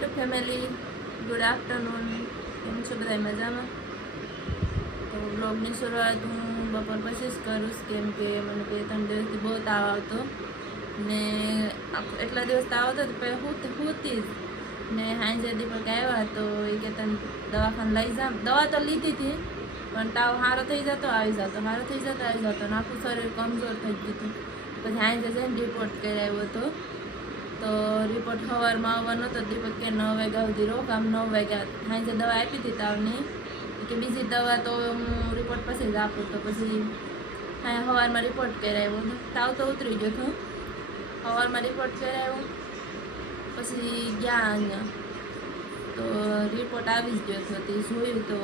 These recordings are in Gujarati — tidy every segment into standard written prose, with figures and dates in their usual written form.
YouTube family, good afternoon. કેમ છો બધા મજામાં? તો બ્લોગની શરૂઆત હું બપોર પછી જ કરું, કેમ કે મને 2-3 દિવસથી બહુ તાવ આવતો ને એટલા દિવસ તાવ આવતો તો પછી હોતી જ ને હાંજે દીપક આવ્યા તો એ કે તને દવાખાને લઈ જા. દવા તો લીધી હતી પણ તાવ સારો થઈ જતો આવી જતો, સારો થઈ જતો આવી જતો ને આખું શરીર કમજોર થઈ ગયું હતું. પછી હાંજે જઈને રિપોર્ટ કરાવ્યો હતો તો રિપોર્ટ સવારમાં આવવાનો હતો. દીપક કે 9 વાગ્યા સુધી રોકામ. 9 વાગ્યા સાંજે દવા આપી હતી તાવની કે બીજી દવા તો હું રિપોર્ટ પછી જ આપું. તો પછી હા સવારમાં રિપોર્ટ કરાવ્યો. તાવ તો ઉતરી ગયો હતો. સવારમાં રિપોર્ટ કરાવ્યો પછી ગયા અહીંયા તો રિપોર્ટ આવી જ ગયો હતો. તે જોયું તો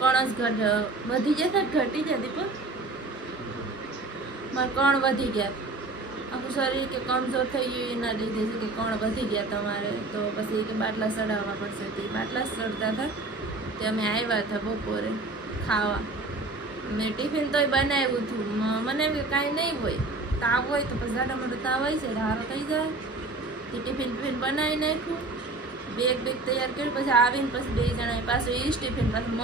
કણ જ વધી ગયા હતા, ઘટી ગયા દીપક મારે કણ વધી ગયા. આખું શરીર કે કમજોર થઈ ગયું એના લીધે છે કે કણ વધી ગયા તમારે. તો પછી કે બાટલા ચડાવવા પડશે. તે બાટલા ચડતા હતા તે અમે આવ્યા હતા બપોરે ખાવા. મેં ટિફિન તોય બનાવ્યું હતું. મને એમ કે કાંઈ નહીં હોય, તાવ હોય તો પછી જાડા મોટો તાવ હોય છે સારો થઈ જાય. તે ટિફિન બનાવી નાખ્યું, બેગ તૈયાર કર્યું. પછી આવીને પછી 2 જણાએ પાછું એ જ ટિફિન પાછું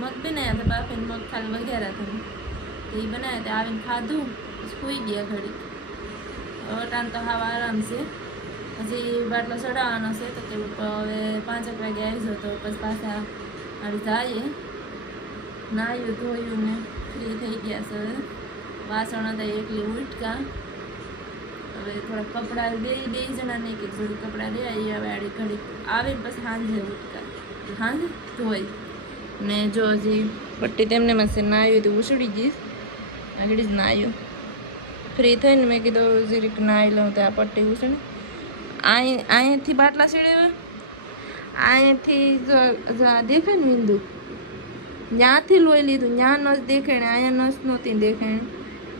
મગ બનાવ્યા હતા બાફીને. મગ ખાલી વઘાર્યા હતા તો એ બનાવ્યા હતા. આવીને ખાધું પછી સૂઈ ગયા ઘડી. ટાણ તો ખાવા આરામ છે. હજી બાટલો ચડાવવાનો છે તો કે હવે 5 વાગે આવી જાવ તો પછી પાછા આવી જઈએ. નાહ્યું ધોયું ને ફ્રી થઈ ગયા છે. હવે વાસણ હતા એકલી ઉટકા. હવે થોડાક કપડાં બે જણા નહીં કે જોડી કપડાં લઈ આવી. હવે આડી ઘડી આવીને પછી સાંજે ઉટકા સાંજે ધોઈ ને જો હજી પટ્ટી તેમને મસ્ત નાહ્યું હતું ઉછળી જઈશ. આગળ જ નાહ્યું ફ્રી થઈને મેં કીધું જરીક નાહી લઉં તો આ પટ્ટી ઉછળે. અહીંયાથી બાટલા સીડે અહીંયાથી દેખાય ને બિંદુ ત્યાંથી લોહી લીધું. ત્યાં નસ દેખાય ને અહીંયા નસ નહોતી દેખાય.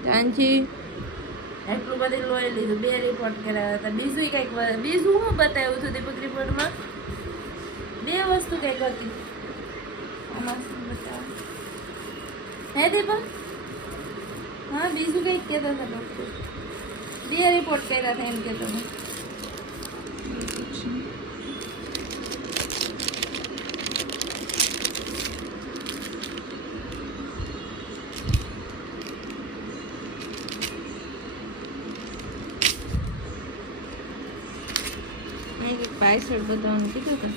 ત્યાંથી એટલું બધું લોહી લીધું. 2 રિપોર્ટ કરાવ્યા હતા. બીજું કંઈક બીજું શું બતાવ્યું હતું દીપક રિપોર્ટમાં? 2 વસ્તુ કંઈક હતી. આમાં શું બતાવ્યું હે દીપક? હા બીજું કંઈક કહેતા હતા ડૉક્ટર. 2 રિપોર્ટ કર્યા હતા એમ કહેતો હતો. પાસવર્ડ બતાવવાનું કીધું હતું.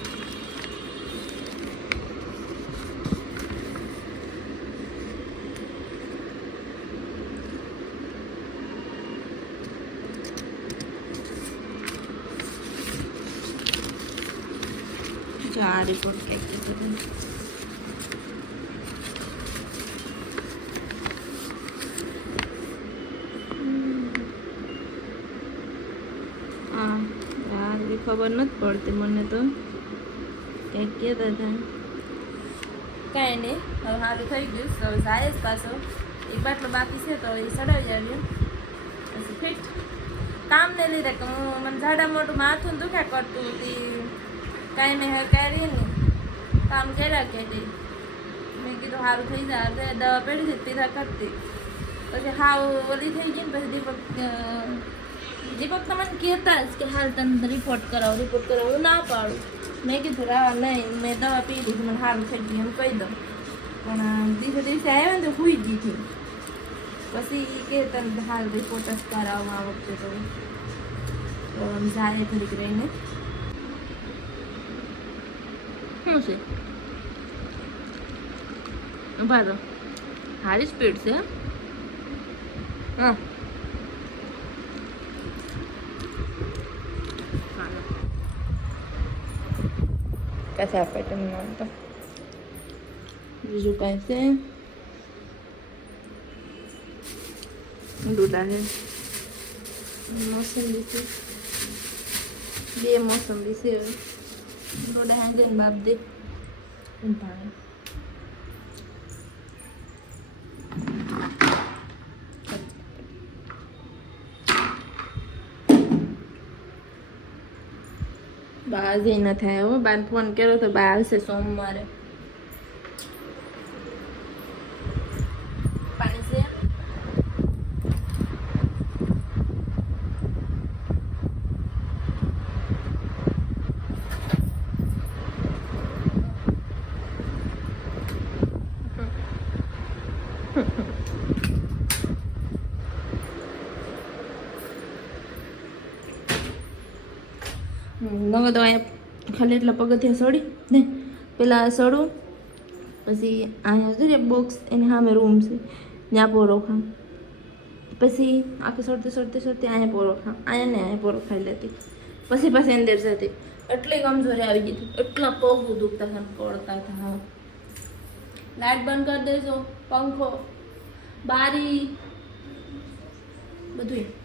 જો આ રિપોર્ટ કંઈક કીધું. ખબર નથી પડતી મને તો. કંઈક કહેતા હતા કાંઈ નહીં. હવે સારું થઈ ગયું. હવે જાય જ પાછો. એક બાટલો બાકી છે તો એ ચડાવી આવ્યું પછી ફિટ. કામને લીધે કે મને જાડા મોટું માથું દુખ્યા કરતું હતી. કાંઈ મેં કરી નહીં કામ કર્યા કે મેં કીધું સારું થઈ જાય. દવા પડી હતી પીધા કરતી પછી હાવ ઓલી થઈ ગઈ ને પછી દીપક તમને કહેતા જ કે હાલ તને રિપોર્ટ કરાવો ના પાડું. મેં કીધું રાહ નહીં, મેં દવા પી લીધી મને સારું થઈ ગયું એમ કહી દઉં. પણ દિવસે આવ્યા ને તો સૂઈ ગઈ હતી. પછી કે તને હાલ રિપોર્ટ જ કરાવવા આ વખતે તો જાય ઘડીક રહીને. શું છે ભાતો સારી સ્પીડ છે. હા કશા પેટર્ન તો બીજું કાંઈ છે ડૂડા છે. મોસંબી છે 2 મોસંબી છે. ડૂડા હાંજે ને બાપ દે ભાવે. બા જ ન થાય. હો બાને ફોન કર્યો તો બા આવશે સોમવારે. પાણી છે નવો તો અહીંયા ખાલી એટલા પગથિયા સડી ને પેલા સડું પછી અહીંયા જોઈએ બોક્સ એની સામે રૂમ છે ત્યાં પોરો ખામ પછી આખી સડતી અહીંયા પોરો ખામ અહીંયા પોરો ખાઈ લેતી પછી અંદર જતી એટલી કમજોરી આવી ગઈ હતી એટલા પગ દુખતા હતા પડતા હતા હા લાઇટ બંધ કરી દેજો પંખો બારી બધું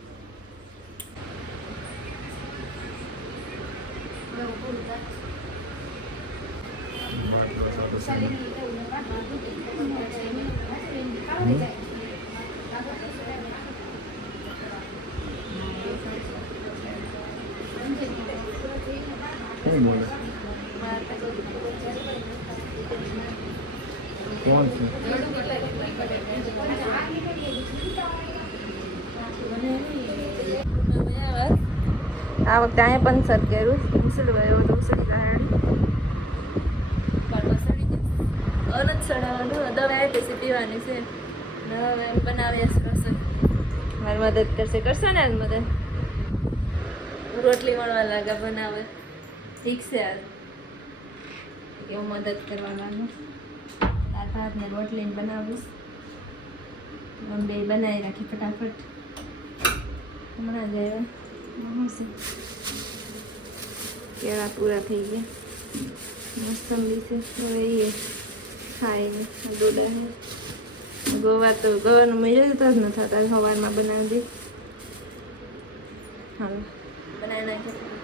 कौन से આ વખતે અહીંયા પંચર કર્યું ઉસળી ગયો તો ઉસળી કાઢી અલગ ચડાવવાનું દવા આપી છે પીવાની છે ને હવે એમ બનાવી કરશે મારી મદદ કરશે ને આજ મદદ રોટલી વણવા લાગે બનાવે ઠીક છે આજ એવું મદદ કરવાનું દાળ ભાત ને રોટલી બનાવીશ બે બનાવી રાખી ફટાફટ હમણાં જ આવ્યા કેળા પૂરા થઈ ગયા મોસંબી છે હવે એ ખાઈને ડોડા છે ગવાનું મજા જતા જ ન થતા સવારમાં બનાવી દે હા બનાવી નાખીએ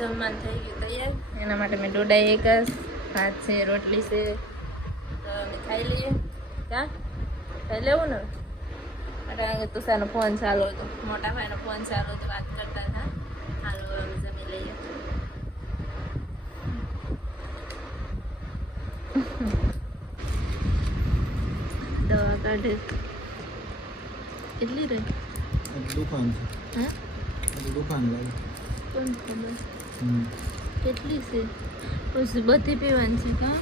જમવાનું થઈ ગયું તૈયાર એના માટે મેં ડોડા એક ભાત છે રોટલી છે તો અમે ખાઈ લઈએ ક્યાં ખાઈ લેવું ને અટાણે તુષારનો ફોન ચાલુ હતો મોટા ભાઈનો ફોન ચાલુ હતો વાત કરતા હતા હાલો અમે જમી લઈએ દવા કાઢે એટલી રહી दुकान से હા दुकान लागे કોણ ખબર કેટલી છે પછી બધી પીવાની છે કા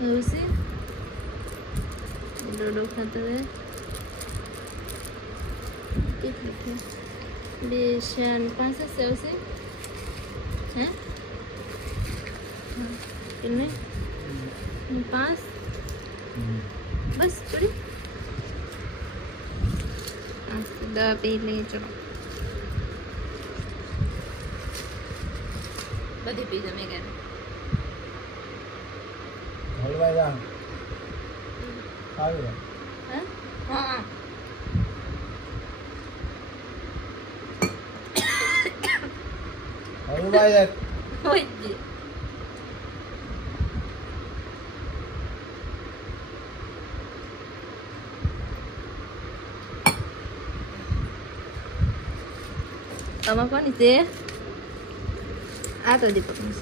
એવું છે ડોડો ખાતો હોય કેટલી છે 2 4 5 આવશે હે કેટલી 5 બસ થોડી દવા પી લઈએ ચલો બધી પી જમે ગયા हलवाई जा आवे હા हलवाई जा હોય જ આમાં કોની છે આ તો દીપકનું છે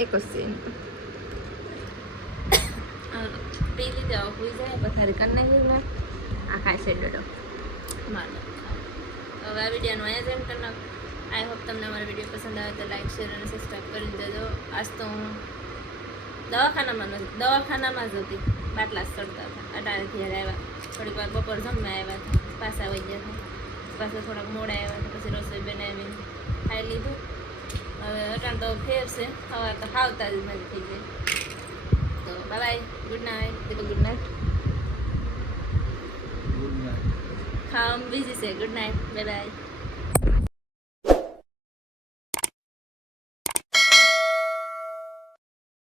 એક જ છે પી લીધે હોઈ જાય પથારી કરી નાખી ને આ ખાય છે ડોડો મારો હવે આ વિડીયોનું અહીંયા જ એમ કરી નાખ આઈ હોપ તમને અમારો વિડીયો પસંદ આવે તો લાઈક શેર અને સબસ્ક્રાઈબ કરી દેજો આજ તો હું દવાખાનામાં જ હતી બાટલા ચડતા હતા અટાણેથી આવ્યા થોડીક વાર બપોર જમવા આવ્યા હતા પાછા વહી ગયા હતા પાછા થોડાક મોડા આવ્યા હતા પછી રસોઈ બનાવીને ખાઈ લીધું હવે અટાણ તો ફેર છે હવે તો ખાવતા જ મજા થઈ જાય તો bye good night good night good night ખાવામાં બીજી છે ગુડ નાઇટ બાય બાય